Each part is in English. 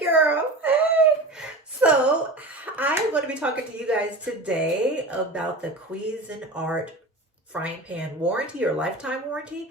girl. Hey. So I'm going to be talking to you guys today about the Cuisinart frying pan warranty or lifetime warranty.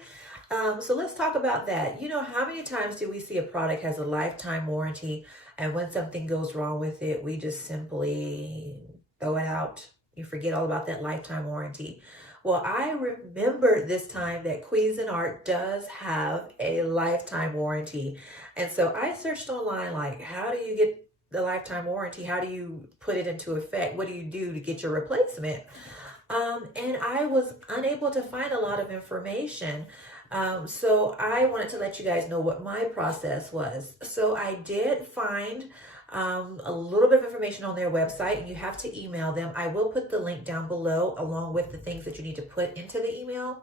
So let's talk about that. You know, how many times do we see a product has a lifetime warranty, and when something goes wrong with it, we just simply throw it out. You forget all about that lifetime warranty. Well, I remember this time that Cuisinart does have a lifetime warranty. And so I searched online, like, how do you get the lifetime warranty? How do you put it into effect? What do you do to get your replacement? And I was unable to find a lot of information. So I wanted to let you guys know what my process was. So I did find a little bit of information on their website, and you have to email them. I will put the link down below along with the things that you need to put into the email.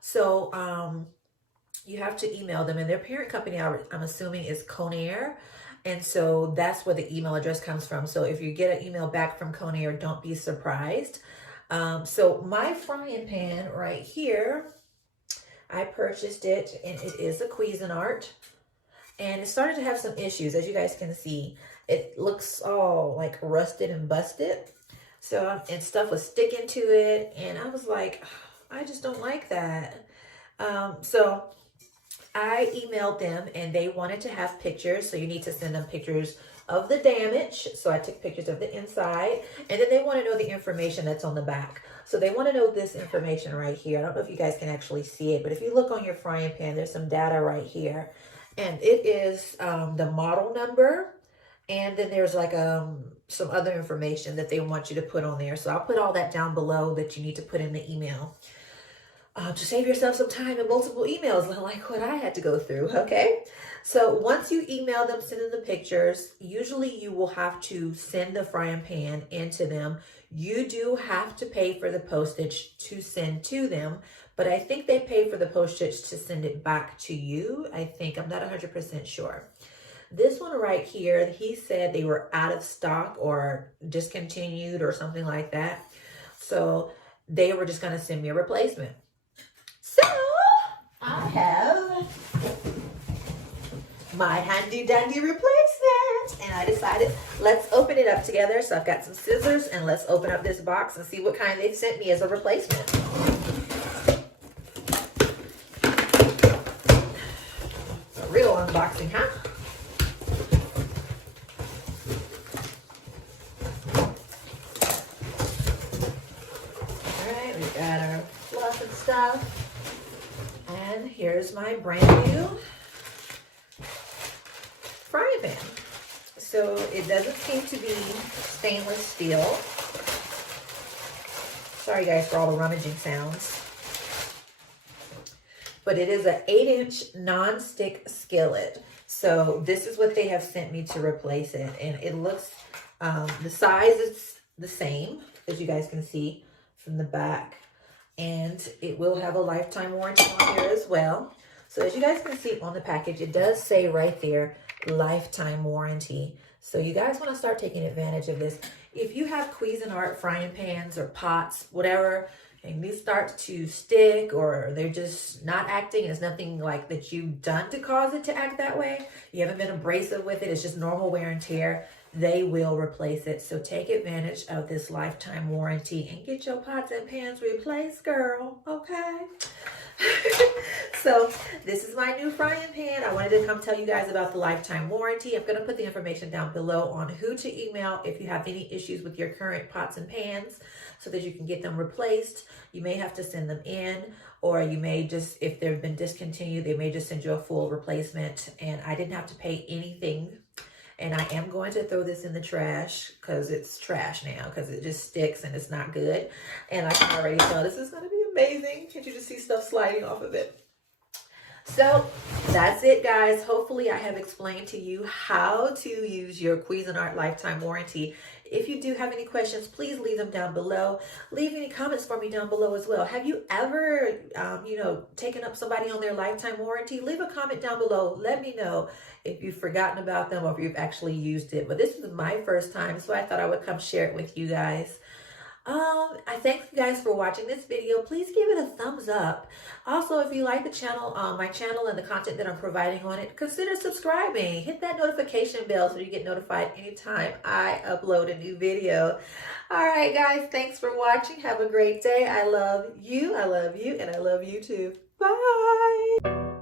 So you have to email them, and their parent company, I'm assuming, is Conair. And so that's where the email address comes from. So if you get an email back from Conair, don't be surprised. So my frying pan right here, I purchased it, and it is a Cuisinart. And it started to have some issues, as you guys can see. It looks all like rusted and busted. So, and stuff was sticking to it. And I was like, I just don't like that. So I emailed them, and they wanted to have pictures. So you need to send them pictures of the damage. So I took pictures of the inside, and then they want to know the information that's on the back. So they want to know this information right here. I don't know if you guys can actually see it, but if you look on your frying pan, there's some data right here. And it is the model number. And then there's like some other information that they want you to put on there. So I'll put all that down below that you need to put in the email. To save yourself some time and multiple emails, like what I had to go through, okay? So once you email them, send them the pictures, usually you will have to send the frying pan into them. You do have to pay for the postage to send to them, but I think they pay for the postage to send it back to you. I think, I'm not 100% sure. This one right here, he said they were out of stock or discontinued or something like that. So they were just gonna send me a replacement. So I have my handy dandy replacement, and I decided let's open it up together. So I've got some scissors, and let's open up this box and see what kind they've sent me as a replacement. A real unboxing, huh? All right, we've got our fluff and stuff. And here's my brand new frying pan. So it doesn't seem to be stainless steel. Sorry guys for all the rummaging sounds. But it is an 8-inch non-stick skillet. So this is what they have sent me to replace it. And it looks, the size is the same, as you guys can see from the back. And it will have a lifetime warranty on here as well. So as you guys can see on the package, it does say right there, lifetime warranty. So you guys want to start taking advantage of this. If you have Cuisinart frying pans or pots, whatever, and these start to stick or they're just not acting, it's nothing like that you've done to cause it to act that way. You haven't been abrasive with it. It's just normal wear and tear. They will replace it. So take advantage of this lifetime warranty and get your pots and pans replaced, girl. Okay. So this is my new frying pan. I wanted to come tell you guys about the lifetime warranty. I'm going to put the information down below on who to email if you have any issues with your current pots and pans so that you can get them replaced. You may have to send them in, or you may just, if they've been discontinued, they may just send you a full replacement. And I didn't have to pay anything. And I am going to throw this in the trash because it's trash now because it just sticks and it's not good. And I can already tell this is going to be amazing. Can't you just see stuff sliding off of it? So that's it, guys. Hopefully I have explained to you how to use your Cuisinart lifetime warranty. If you do have any questions, please leave them down below. Leave any comments for me down below as well. Have you ever, taken up somebody on their lifetime warranty? Leave a comment down below. Let me know if you've forgotten about them or if you've actually used it. But this was my first time, so I thought I would come share it with you guys. I thank you guys for watching this video. Please give it a thumbs up. Also, if you like the channel, my channel and the content that I'm providing on it, consider subscribing. Hit that notification bell so you get notified anytime I upload a new video. All right, guys, thanks for watching. Have a great day. I love you, and I love you too. Bye.